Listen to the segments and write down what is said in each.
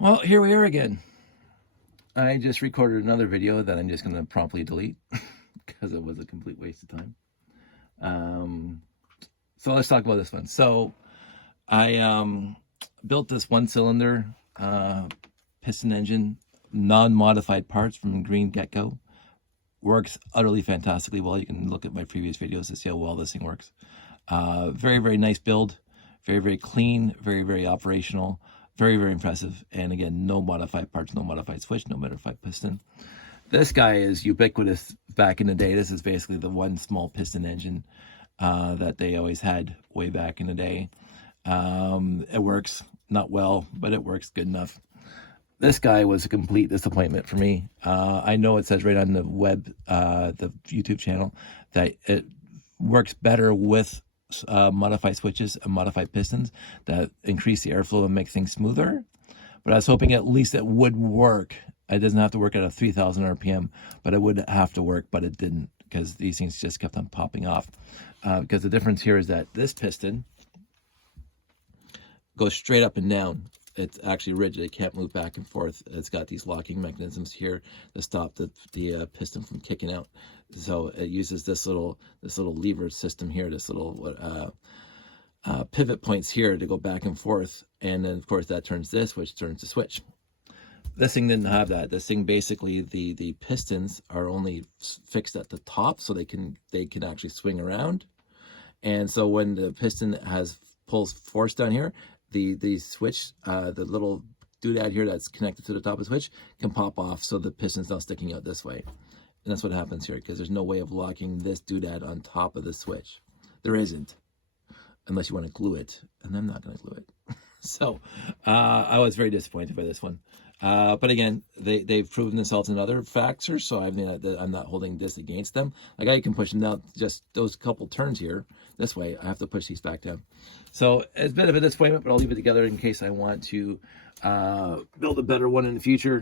Well, here we are again. I just recorded another video that I'm just going to promptly delete because it was a complete waste of time. So let's talk about this one. So I built this one-cylinder piston engine, non-modified parts from Green Gecko. Works utterly fantastically well. You can look at my previous videos to see how well this thing works. Very, very nice build. Very, very clean. Very, very operational. Very, very impressive. And again, no modified parts, no modified switch, no modified piston. This guy is ubiquitous back in the day. This is basically the one small piston engine that they always had way back in the day. It works, not well, but it works good enough. This guy was a complete disappointment for me. I know it says right on the web, the YouTube channel, that it works better with modified switches and modified pistons that increase the airflow and make things smoother. But I was hoping at least it would work. It doesn't have to work at a 3,000 RPM, but it would have to work, but it didn't, because these things just kept on popping off. Because the difference here is that this piston goes straight up and down. It's actually rigid. It can't move back and forth. It's got these locking mechanisms here to stop the piston from kicking out. So it uses this little lever system here, this little pivot points here to go back and forth. And then of course that turns this, which turns the switch. This thing didn't have that. This thing basically, the pistons are only fixed at the top, so they can actually swing around. And so when the piston pulls force down here, the switch, the little doodad here that's connected to the top of the switch can pop off, so the piston's not sticking out this way. And that's what happens here, because there's no way of locking this doodad on top of the switch. There isn't, unless you want to glue it, and I'm not going to glue it. So I was very disappointed by this one. But again, they've proven themselves in other factors, so I mean, I'm not holding this against them. Like, I can push them down just those couple turns here this way. I have to push these back down. So it's a bit of a disappointment, but I'll leave it together in case I want to build a better one in the future.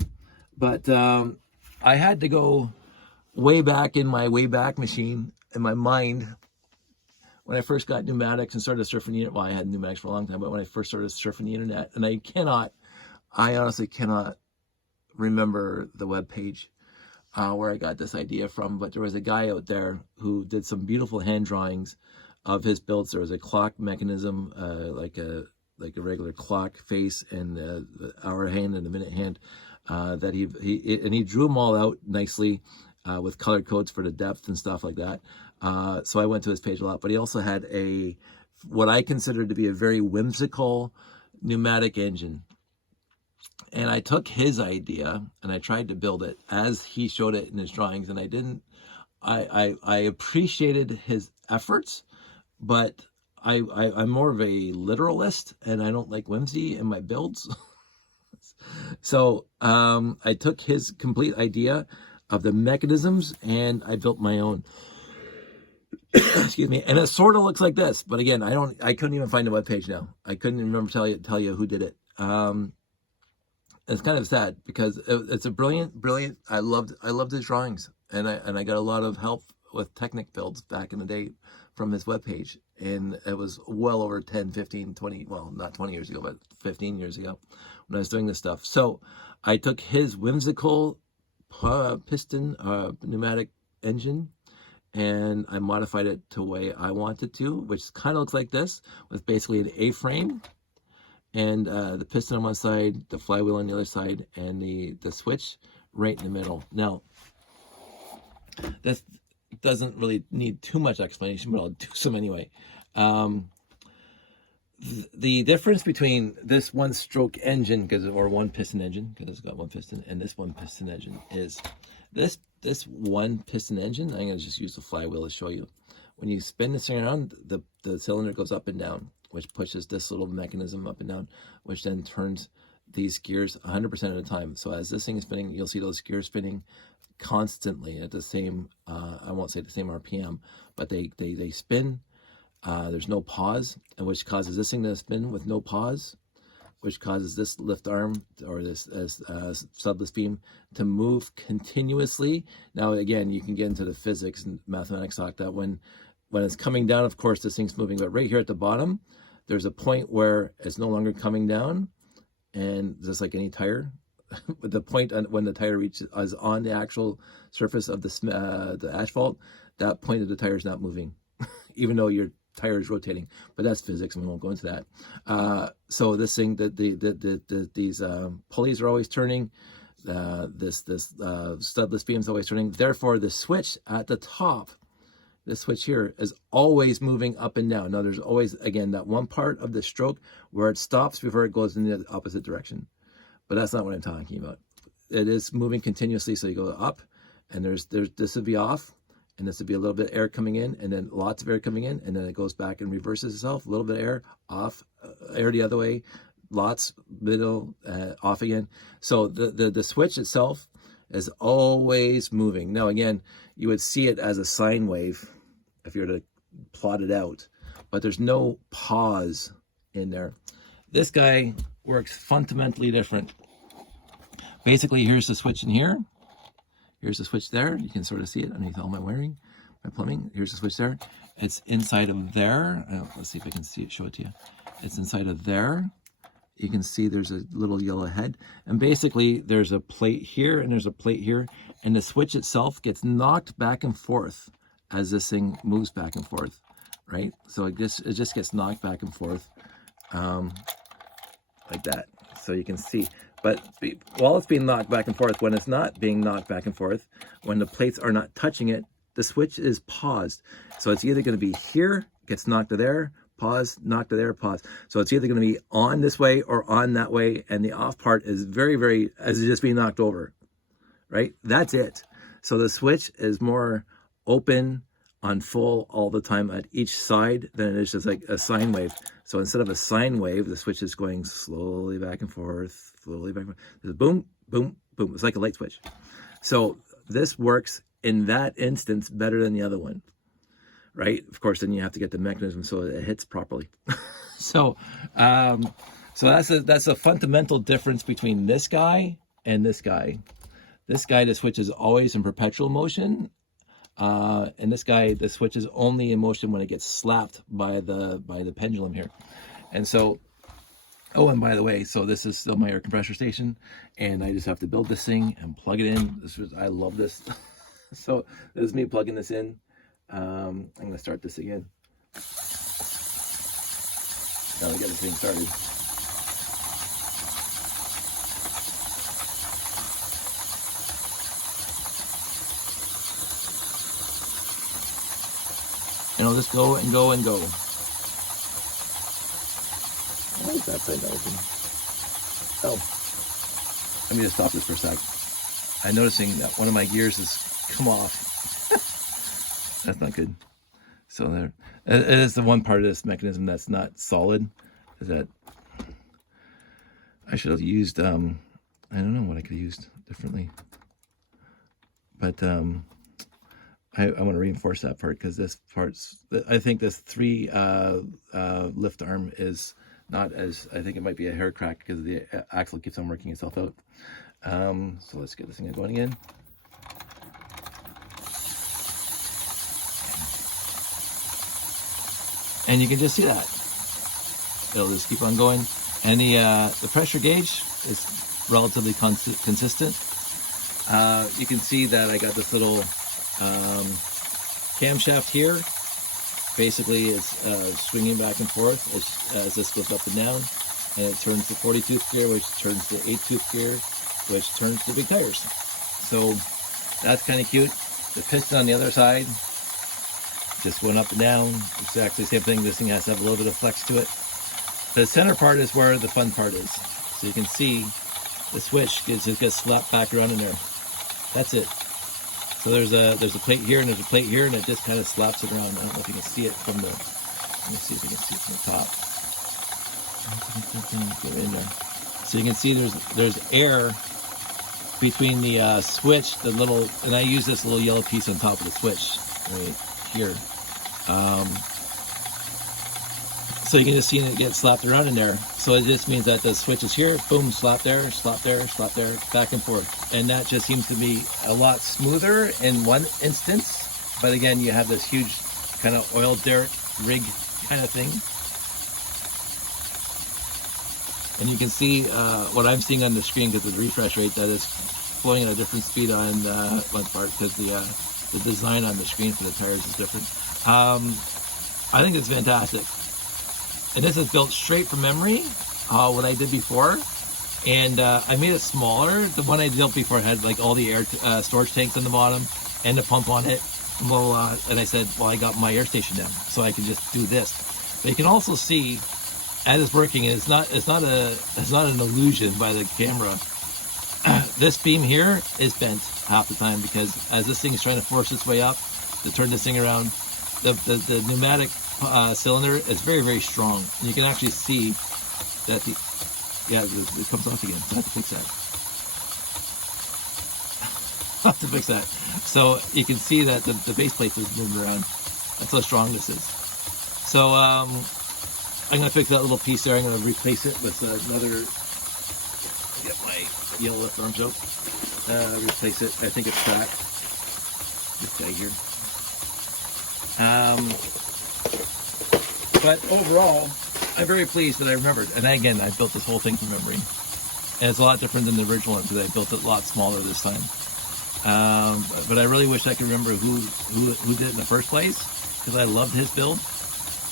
But I had to go way back in my Wayback Machine, in my mind, when I first got pneumatics and started surfing the internet. Well, I had pneumatics for a long time, but when I first started surfing the internet, and I honestly cannot remember the web page where I got this idea from, but there was a guy out there who did some beautiful hand drawings of his builds. There was a clock mechanism, like a regular clock face, and the hour hand and the minute hand, that he drew them all out nicely with color codes for the depth and stuff like that. So I went to his page a lot, but he also had what I considered to be a very whimsical pneumatic engine. And I took his idea and I tried to build it as he showed it in his drawings, and I appreciated his efforts, but I'm more of a literalist, and I don't like whimsy in my builds. So I took his complete idea of the mechanisms and I built my own. Excuse me. And it sort of looks like this, but again, I couldn't even find the webpage now. I couldn't even remember tell you who did it. It's kind of sad, because it's a brilliant. I loved his drawings, and I got a lot of help with Technic builds back in the day from his webpage, and it was well over 10, 15, 20, well, not 20 years ago, but 15 years ago when I was doing this stuff. So I took his whimsical piston pneumatic engine, and I modified it to the way I wanted to, which kind of looks like this, with basically an A-frame, and the piston on one side, the flywheel on the other side, and the switch right in the middle. Now, this doesn't really need too much explanation, but I'll do some anyway. The difference between this one-stroke engine, or one piston engine, because it's got one piston, and this one piston engine is this one piston engine. I'm going to just use the flywheel to show you. When you spin this thing around, the cylinder goes up and down, which pushes this little mechanism up and down, which then turns these gears 100% of the time. So as this thing is spinning, you'll see those gears spinning constantly at the same, I won't say the same RPM, but they spin. There's no pause, and which causes this thing to spin with no pause, which causes this lift arm, or this subless beam, to move continuously. Now, again, you can get into the physics and mathematics like that. When it's coming down, of course, this thing's moving, but right here at the bottom, there's a point where it's no longer coming down, and just like any tire, but the point when the tire reaches is on the actual surface of the asphalt, that point of the tire is not moving, even though your tire is rotating. But that's physics, and we won't go into that. So this thing, these pulleys are always turning. This studless beam is always turning. Therefore, the switch at the top, this switch here, is always moving up and down. Now, there's always, again, that one part of the stroke where it stops before it goes in the opposite direction. But that's not what I'm talking about. It is moving continuously, so you go up, and there's this would be off, and this would be a little bit of air coming in, and then lots of air coming in, and then it goes back and reverses itself. A little bit of air, off, air the other way, lots, middle, off again. So the switch itself is always moving. Now, again, you would see it as a sine wave if you were to plot it out, but there's no pause in there. This guy works fundamentally different. Basically, here's the switch in here. Here's the switch there. You can sort of see it underneath all my wiring, my plumbing. Here's the switch there. It's inside of there. Let's see if I can see it, show it to you. It's inside of there. You can see there's a little yellow head. And basically, there's a plate here and there's a plate here. And the switch itself gets knocked back and forth as this thing moves back and forth, right? So it just gets knocked back and forth like that. So you can see. But while it's being knocked back and forth, when it's not being knocked back and forth, when the plates are not touching it, the switch is paused. So it's either going to be here, gets knocked to there, pause, knock to there, pause. So it's either going to be on this way or on that way, and the off part is very, very, as it's just being knocked over, right? That's it. So the switch is more open on full all the time at each side than it is just like a sine wave. So instead of a sine wave, the switch is going slowly back and forth, slowly back and forth. There's boom, boom, boom. It's like a light switch. So this works in that instance better than the other one, right? Of course, then you have to get the mechanism so it hits properly. So that's a fundamental difference between this guy and this guy. This guy, the switch is always in perpetual motion. And this guy, the switch is only in motion when it gets slapped by the pendulum here. And so, oh, and by the way, so this is still my air compressor station, and I just have to build this thing and plug it in. I love this. So this is me plugging this in. I'm going to start this again. Now we get this thing started. And I'll just go and go and go. Why is that side not open? Oh, let me just stop this for a sec. I'm noticing that one of my gears has come off. That's not good. So there, it is the one part of this mechanism that's not solid. Is that I should have used, I don't know what I could have used differently. But I want to reinforce that part because this part's, I think this 3 lift arm is not as, I think it might be a hair crack because the axle keeps on working itself out. So let's get this thing going again. And you can just see that. It'll just keep on going. And the pressure gauge is relatively consistent. You can see that I got this little camshaft here. Basically, it's swinging back and forth as this goes up and down, and it turns the 40-tooth gear, which turns the 8-tooth gear, which turns the big tires. So that's kind of cute. The piston on the other side just went up and down. It's exactly the same thing. This thing has to have a little bit of flex to it. The center part is where the fun part is. So you can see the switch just gets slapped back around in there. That's it. So there's a plate here and there's a plate here, and it just kind of slaps it around. I don't know if you can see it from the, let me see if you can see it from the top. Go in there. So you can see there's air between the switch, the little, and I use this little yellow piece on top of the switch right here. So you can just see it get slapped around in there. So it just means that the switch is here, boom, slap there, slap there, slap there, back and forth. And that just seems to be a lot smoother in one instance. But again, you have this huge kind of oil derrick rig kind of thing. And you can see what I'm seeing on the screen because the refresh rate that is flowing at a different speed on one part because the design on the screen for the tires is different. I think it's fantastic. And this is built straight from memory, what I did before. And I made it smaller. The one I built before had like all the air storage tanks on the bottom and the pump on it. Well, and I said, well, I got my air station down, so I can just do this. But you can also see as it's working, and it's not an illusion by the camera. This beam here is bent half the time because as this thing is trying to force its way up to turn this thing around, the pneumatic cylinder is very, very strong. And you can actually see that it comes off again. So I have to fix that. I have to fix that. So you can see that the base plate is moving around. That's how strong this is. So I'm going to fix that little piece there. I'm going to replace it with another. Get my yellow lift arms out. Replace it. I think it's cracked. This guy here. But overall, I'm very pleased that I remembered. And again, I built this whole thing from memory. And it's a lot different than the original one because I built it a lot smaller this time. But I really wish I could remember who did it in the first place because I loved his build.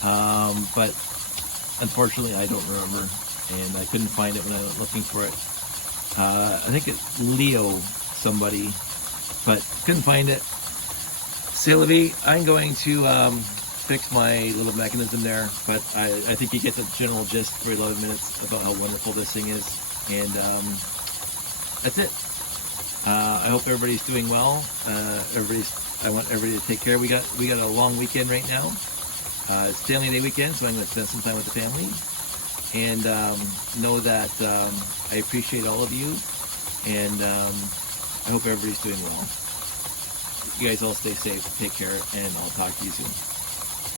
But unfortunately, I don't remember, and I couldn't find it when I was looking for it. I think it's Leo somebody, but couldn't find it. C'est la vie. I'm going to fix my little mechanism there, but I think you get the general gist for 11 minutes about how wonderful this thing is, and that's it. I hope everybody's doing well. I want everybody to take care. We got a long weekend right now. It's Family Day weekend, so I'm going to spend some time with the family. And know that I appreciate all of you, and I hope everybody's doing well. You guys all stay safe, take care, and I'll talk to you soon.